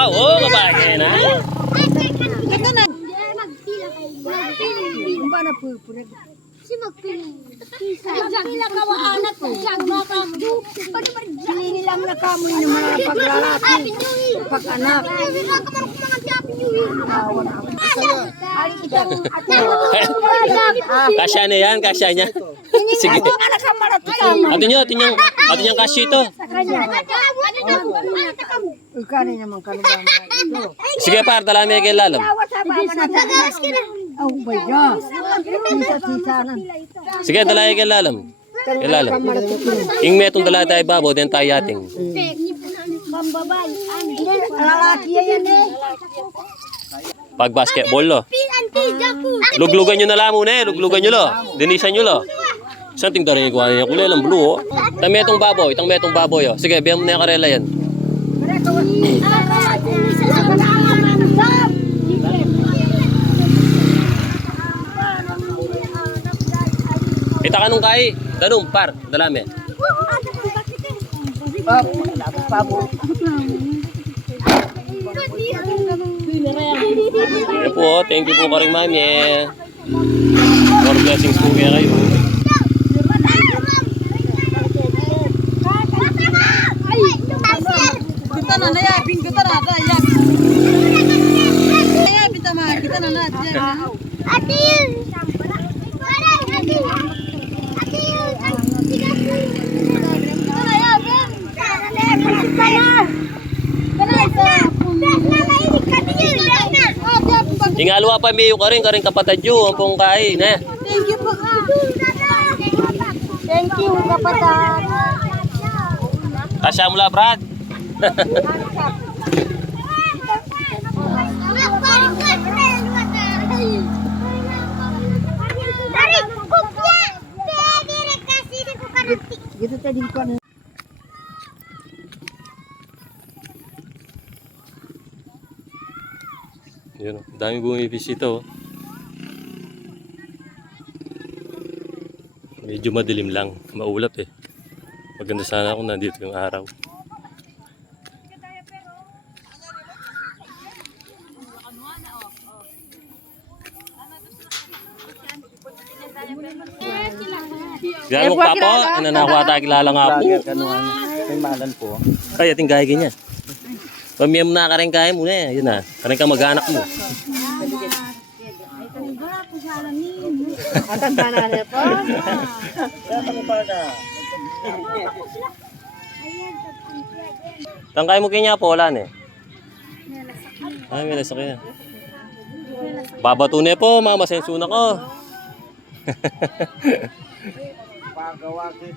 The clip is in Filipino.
Ah, oo, kapagay na. Ito na. Ba na pupure. Si magpili. Magpila ka wa anak ko siyang makam. Sili lang na kamoy ng mga paglalaki. Pag-anak. Kasya na yan, kasya niya. Sige. Ato nyo kasya ito. Ukani naman kalubang. Sige par, talami kay lalam. Oh, bayo. Sisa-sisanan. Sige, dalay kay lalam. Kay lalam. Ing metong dalay tayo babo, den tayo yating. Lalaki yan eh. Pag basketball lo. Luglugan nyo na lang muna eh. Luglugan nyo lo. Dinisan nyo lo. Saan ting tarin ikuha niya? Kulay lang blue oh. Itang metong baboy oh. Sige, biyang mo na yung karela yan. Ita ka nung kay. Danong par. Dalami. Yan po, thank you po karing mami. More blessings po kaya kayo. Kita na na ya, kita na na ya. Ya, kita mah, kita na na. Atil. Ingalwa pa miyo ka rin kapatadyo. Ang pong kain eh. Thank you po. Thank you, kapatid. Kasya mula Brad. Gitu tadi ko na. Yun, dami bumibisita oh. Medyo madilim lang, maulap eh. Maganda sana kung nandito yung araw. Yan mo pa po, inanakuha tayo kilala nga po. May malan po. Kaya tingkaya ganyan. Pamiyam na ka rin kaya mo na eh. Yun na, ka rin ka mag-anak mo. Matanda na na po. Tangkay mo kanya po, wala na eh. Ay, may nasa kaya. Babato na po, mama, sensuna ko. Pagawa kit